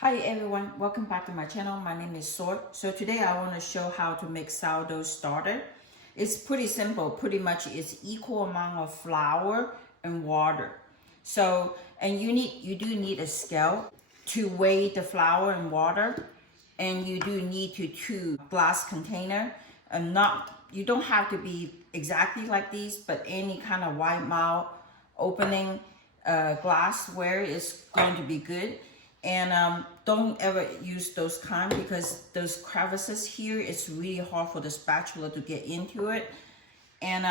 Hi everyone, welcome back to my channel. My name is Sourdough. So today I want to show how to make sourdough starter. It's pretty simple. Pretty much it's equal amount of flour and water. So, and you do need a scale to weigh the flour and water, and you do need two glass container. And you don't have to be exactly like these, but any kind of wide mouth opening glassware is going to be good. And don't ever use those kind because those crevices here, it's really hard for the spatula to get into it. And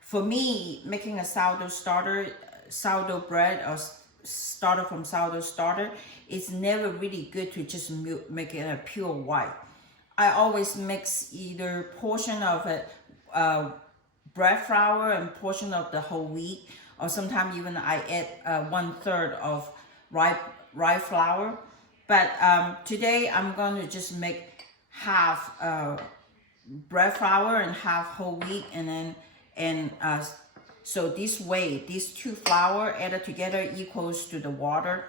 for me, making a sourdough starter, sourdough bread or starter from sourdough starter, it's never really good to just make it a pure white. I always mix either portion of it, bread flour and portion of the whole wheat, or sometimes even I add 1/3 of rye flour. But today I'm going to just make half bread flour and half whole wheat, so this way these two flour added together equals to the water.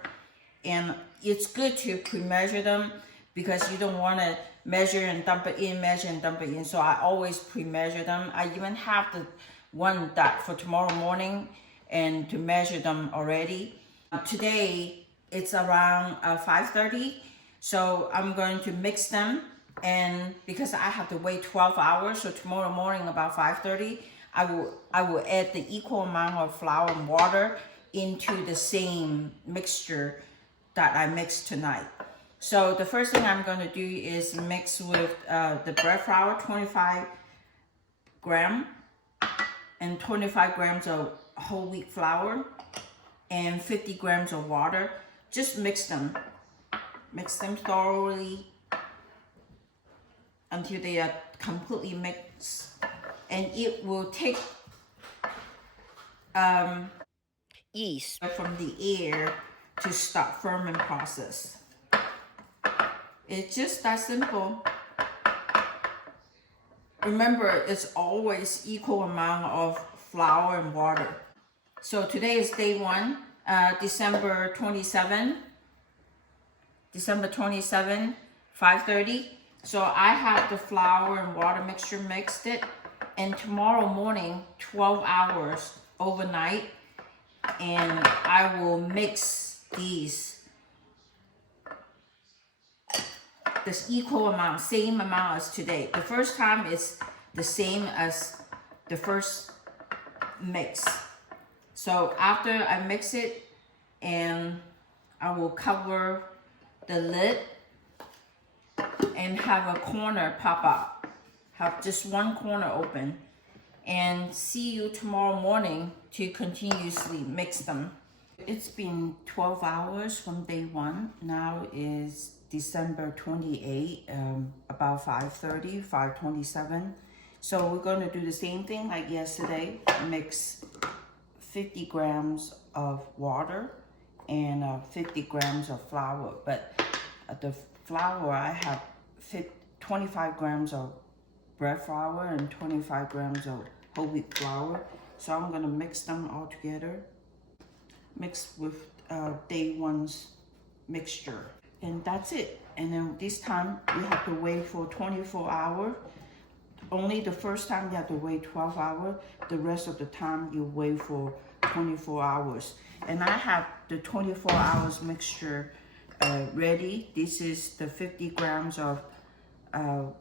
And it's good to pre-measure them because you don't want to measure and dump it in, measure and dump it in. So I always pre-measure them. I even have the one that for tomorrow morning and to measure them already. Today it's around 5:30, so I'm going to mix them. And because I have to wait 12 hours, so tomorrow morning about 5:30, I will add the equal amount of flour and water into the same mixture that I mixed tonight. So the first thing I'm going to do is mix with the bread flour, 25 grams, and 25 grams of whole wheat flour, and 50 grams of water. Just mix them thoroughly until they are completely mixed. And it will take yeast from the air to start ferment process. It's just that simple. Remember, it's always equal amount of flour and water. So today is day one, December 27, 5:30. So I have the flour and water mixture mixed it, and tomorrow morning, 12 hours overnight, and I will mix this equal amount, same amount as today. The first time is the same as the first mix. So after I mix it, and I will cover the lid and have a corner pop out. Have just one corner open, and see you tomorrow morning to continuously mix them. It's been 12 hours from day one. Now is December 28, about 5:30, 5:27. So we're going to do the same thing like yesterday. Mix 50 grams of water and 50 grams of flour. But the flour, I have 25 grams of bread flour and 25 grams of whole wheat flour. So I'm going to mix them all together. Mix with day one's mixture. And that's it. And then this time you have to wait for 24 hours. Only the first time you have to wait 12 hours. The rest of the time you wait for 24 hours. And I have the 24 hours mixture ready. This is the 50 grams of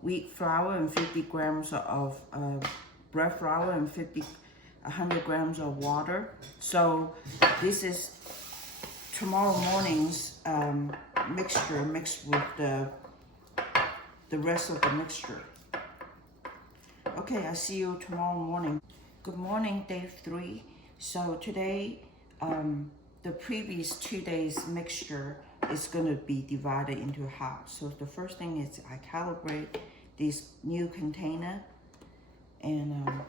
wheat flour and 50 grams of bread flour and 100 grams of water. So this is tomorrow morning's mixture mixed with the rest of the mixture. Okay, I'll see you tomorrow morning. Good morning, day 3. So today, the previous 2 days mixture is going to be divided into half. So the first thing is I calibrate this new container, and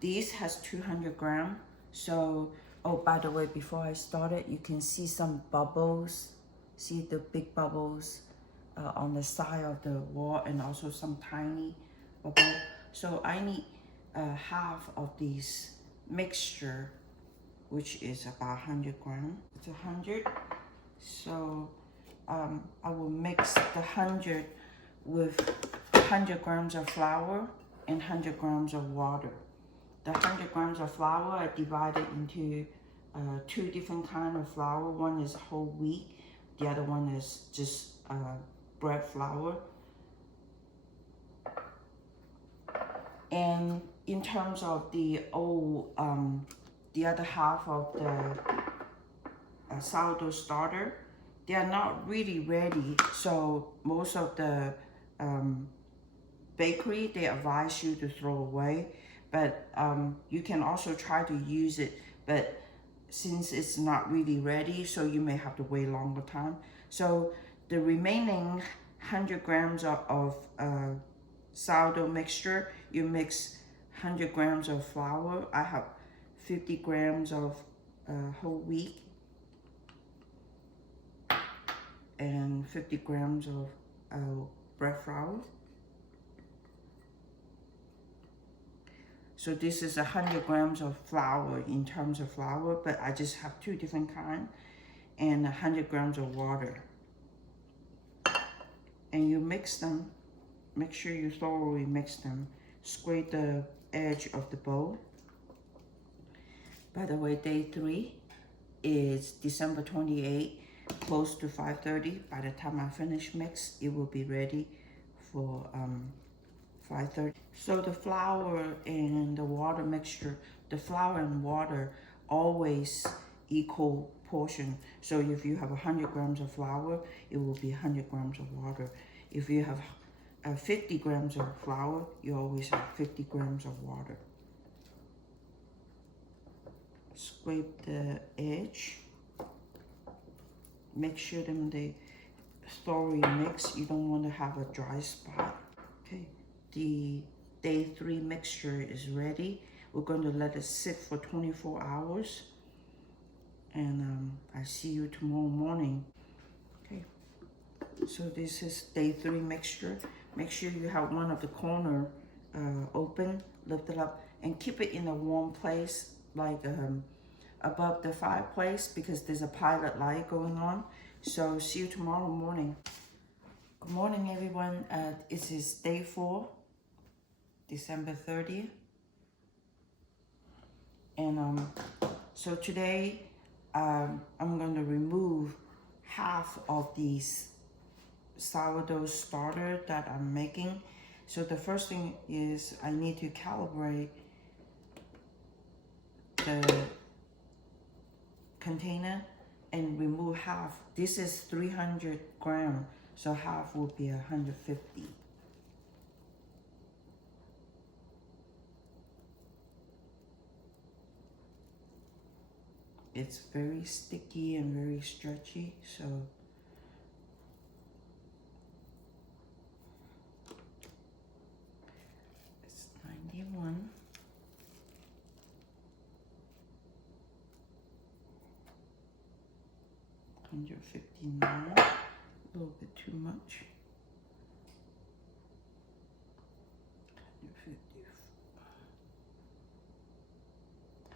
this has 200 grams. So, oh, by the way, before I started, you can see some bubbles. See the big bubbles on the side of the wall, and also some tiny bubble. So I need half of this mixture, which is about 100 grams. It's 100. So I will mix the 100 with 100 grams of flour and 100 grams of water. The 100 grams of flour I divided into 2 different kinds of flour. One is whole wheat, the other one is just bread flour. And in terms of the other half of the sourdough starter, they are not really ready. So most of the bakery, they advise you to throw away. But you can also try to use it. But since it's not really ready, so you may have to wait a longer time. So the remaining 100 grams of sourdough mixture, you mix 100 grams of flour. I have 50 grams of whole wheat and 50 grams of bread flour. So this is 100 grams of flour in terms of flour, but I just have 2 different kinds, and 100 grams of water. And you mix them, make sure you thoroughly mix them. Scrape the edge of the bowl. By the way, day 3 is December 28th, close to 5:30. By the time I finish mix, it will be ready for 5:30. So the flour and the water mixture, the flour and water always equal portion. So if you have 100 grams of flour, it will be 100 grams of water. If you have 50 grams of flour, you always have 50 grams of water. Scrape the edge. Make sure them they thoroughly mix. You don't want to have a dry spot. Okay, the day 3 mixture is ready. We're going to let it sit for 24 hours. And I see you tomorrow morning. Okay, so this is day 3 mixture. Make sure you have one of the corner open, lift it up, and keep it in a warm place, like above the fireplace, because there's a pilot light going on. So see you tomorrow morning. Good morning, everyone. This is day 4, December 30th. And so today I'm going to remove half of these sourdough starter that I'm making. So the first thing is I need to calibrate the container and remove half. This is 300 grams, so half will be 150. It's very sticky and very stretchy, so it's 91. $159, a little bit too much.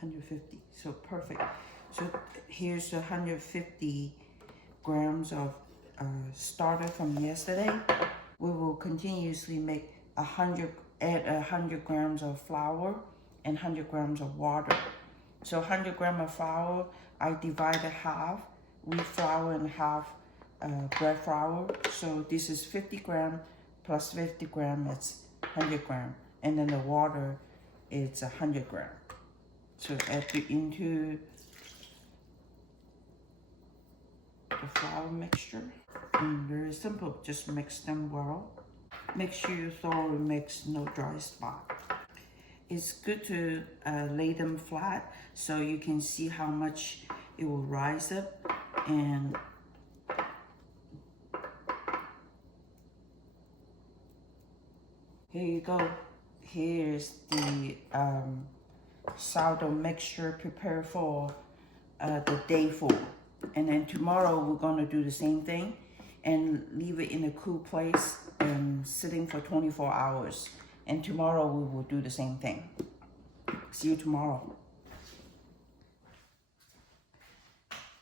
150, so perfect. So here's the 150 grams of starter from yesterday. We will continuously make add 100 grams of flour and 100 grams of water. So 100 grams of flour, I divided half wheat flour and half bread flour. So this is 50 grams plus 50 grams, it's 100 grams. And then the water is 100 grams. So add it into the flour mixture. And very simple, just mix them well. Make sure you thoroughly mix, no dry spot. It's good to lay them flat so you can see how much it will rise up. And here you go. Here's the sourdough mixture prepared for the day 4. And then tomorrow we're going to do the same thing and leave it in a cool place and sitting for 24 hours. And tomorrow we will do the same thing. See you tomorrow.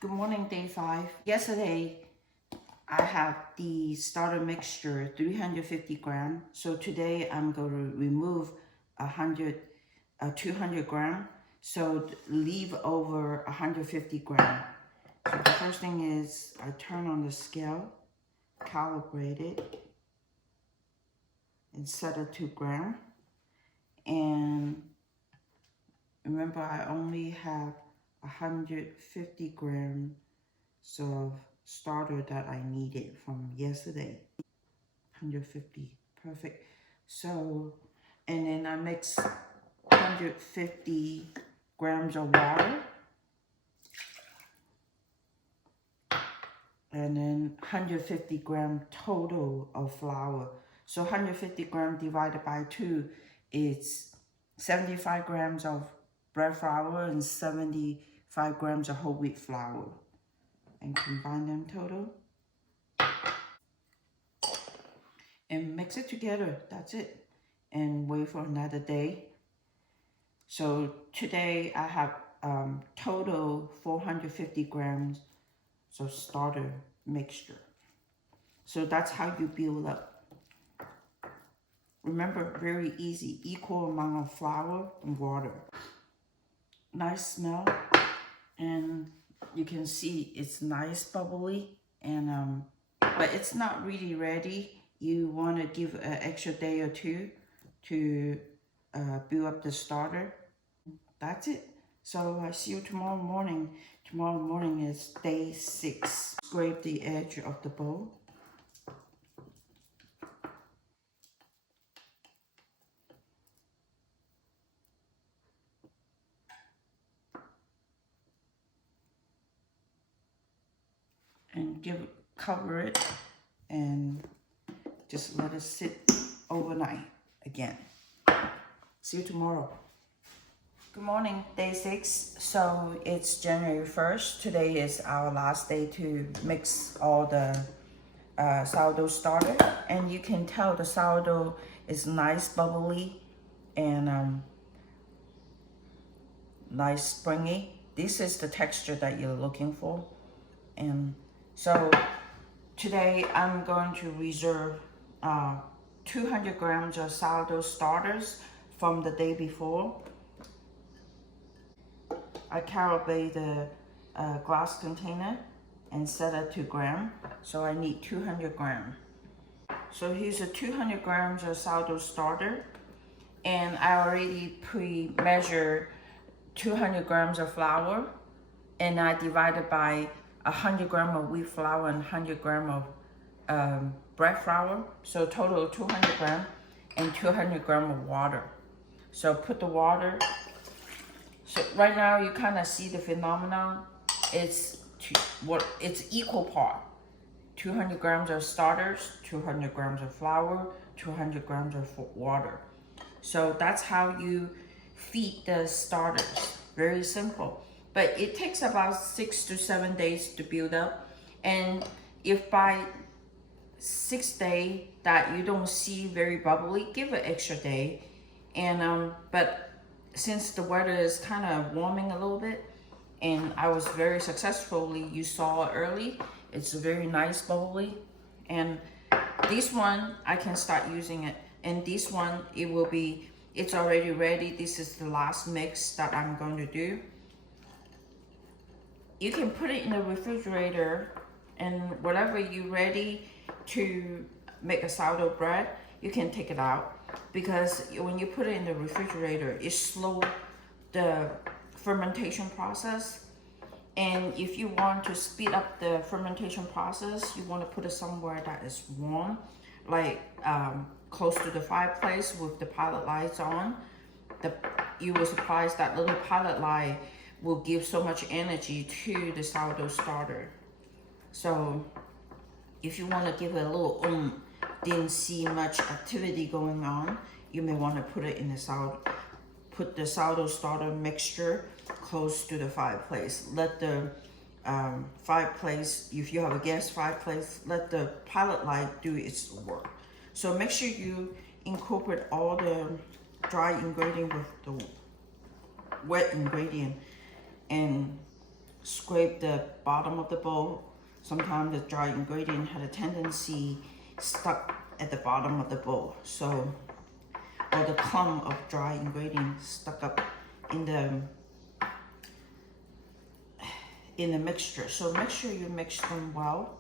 Good morning, day 5. Yesterday I have the starter mixture, 350 grams. So today I'm going to remove 200 grams. So leave over 150 grams. So the first thing is I turn on the scale, calibrate it, and set it to gram. And remember, I only have 150 grams of starter that I needed from yesterday. 150, perfect. So, and then I mix 150 grams of water. And then 150 grams total of flour. So 150 grams divided by 2 is 75 grams of bread flour and 75 grams of whole wheat flour. And combine them total. And mix it together, that's it. And wait for another day. So today I have total 450 grams of starter mixture. So that's how you build up. Remember, very easy, equal amount of flour and water. Nice smell, and you can see it's nice bubbly, and but it's not really ready. You want to give an extra day or two to build up the starter. That's it. So I see you tomorrow morning. Tomorrow morning is day 6. Scrape the edge of the bowl. And cover it and just let it sit overnight again. See you tomorrow. Good morning, day 6. So it's January 1st. Today is our last day to mix all the sourdough starter. And you can tell the sourdough is nice bubbly and nice springy. This is the texture that you're looking for. And so today I'm going to reserve 200 grams of sourdough starters from the day before. I calibrate the glass container and set it to gram. So I need 200 grams. So here's a 200 grams of sourdough starter. And I already pre-measured 200 grams of flour. And I divided by 100 grams of wheat flour and 100 grams of bread flour. So total 200 grams and 200 grams of water. So put the water. So right now you kind of see the phenomenon. It's equal part. 200 grams of starters, 200 grams of flour, 200 grams of water. So that's how you feed the starters. Very simple. But it takes about 6 to 7 days to build up. And if by 6th day that you don't see very bubbly, give it extra day. And but since the weather is kind of warming a little bit, and I was very successfully, you saw early, it's very nice bubbly. And this one, I can start using it. And this one, it's already ready. This is the last mix that I'm going to do. You can put it in the refrigerator, and whatever you're ready to make a sourdough bread, you can take it out. Because when you put it in the refrigerator, it slows the fermentation process. And if you want to speed up the fermentation process, you want to put it somewhere that is warm, like close to the fireplace with the pilot lights on. You will surprise that little pilot light will give so much energy to the sourdough starter. So if you want to give it a little didn't see much activity going on, you may want to put it in put the sourdough starter mixture close to the fireplace. Let the fireplace, if you have a gas fireplace, let the pilot light do its work. So make sure you incorporate all the dry ingredient with the wet ingredient, and scrape the bottom of the bowl sometimes the dry ingredient had a tendency stuck at the bottom of the bowl. So, or the clump of dry ingredient stuck up in the mixture. So make sure you mix them well.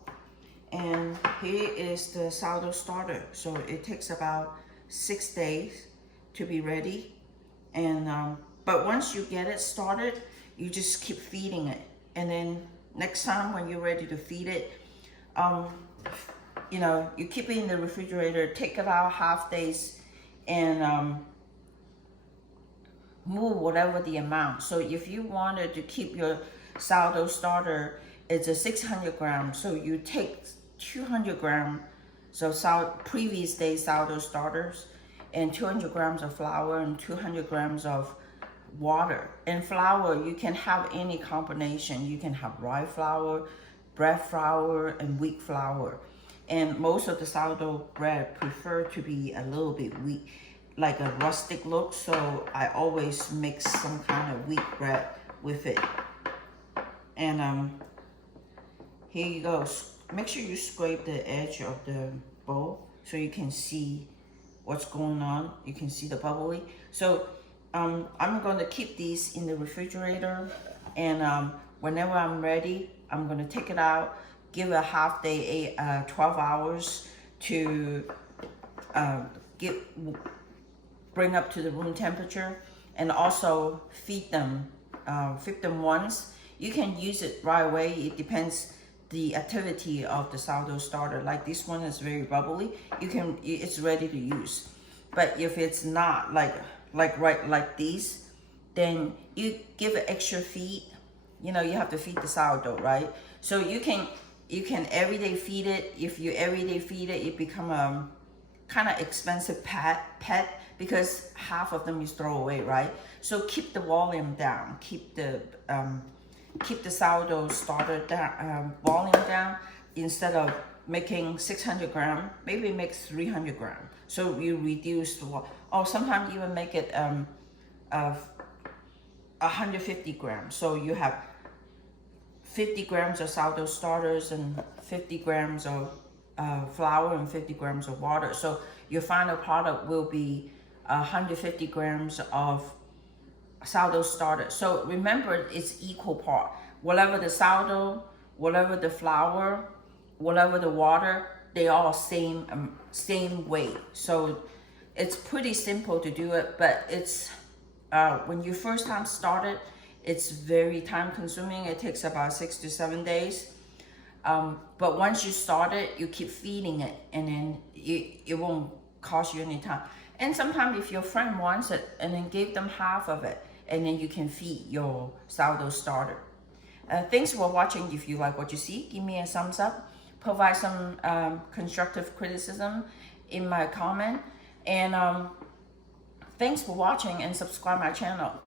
And here is the sourdough starter. So it takes about 6 days to be ready. And but once you get it started, you just keep feeding it. And then next time when you're ready to feed it, you know, you keep it in the refrigerator, take it out half days, and move whatever the amount. So if you wanted to keep your sourdough starter, it's a 600 grams. So you take 200 grams of previous day sourdough starters, and 200 grams of flour and 200 grams of water. And flour, you can have any combination. You can have rye flour, bread flour, and wheat flour. And most of the sourdough bread prefer to be a little bit wheat, like a rustic look. So I always mix some kind of wheat bread with it. And here you go. Make sure you scrape the edge of the bowl so you can see what's going on. You can see the bubbly. So I'm going to keep these in the refrigerator, and whenever I'm ready, I'm going to take it out, give it a half day, 12 hours to bring up to the room temperature, and also feed them once. You can use it right away. It depends the activity of the sourdough starter. Like this one is very bubbly. It's ready to use. But if it's not like these, then you give it extra feed. You know, you have to feed the sourdough, right? So you can everyday feed it. If you everyday feed it, it become a kind of expensive pet because half of them you throw away, right? So keep the volume down. Keep the sourdough starter down, volume down. Instead of making 600 grams, maybe make 300 grams. So you reduce the volume. Or sometimes even make it 150 grams. So you have 50 grams of sourdough starters and 50 grams of flour and 50 grams of water. So your final product will be 150 grams of sourdough starter. So remember, it's equal part. Whatever the sourdough, whatever the flour, whatever the water, they all same weight. So it's pretty simple to do it, but it's when you first time start it, it's very time consuming. It takes about 6 to 7 days. But once you start it, you keep feeding it, and then it won't cost you any time. And sometimes if your friend wants it, and then give them half of it, and then you can feed your sourdough starter. Thanks for watching. If you like what you see, give me a thumbs up. Provide some constructive criticism in my comment. And thanks for watching, and subscribe my channel.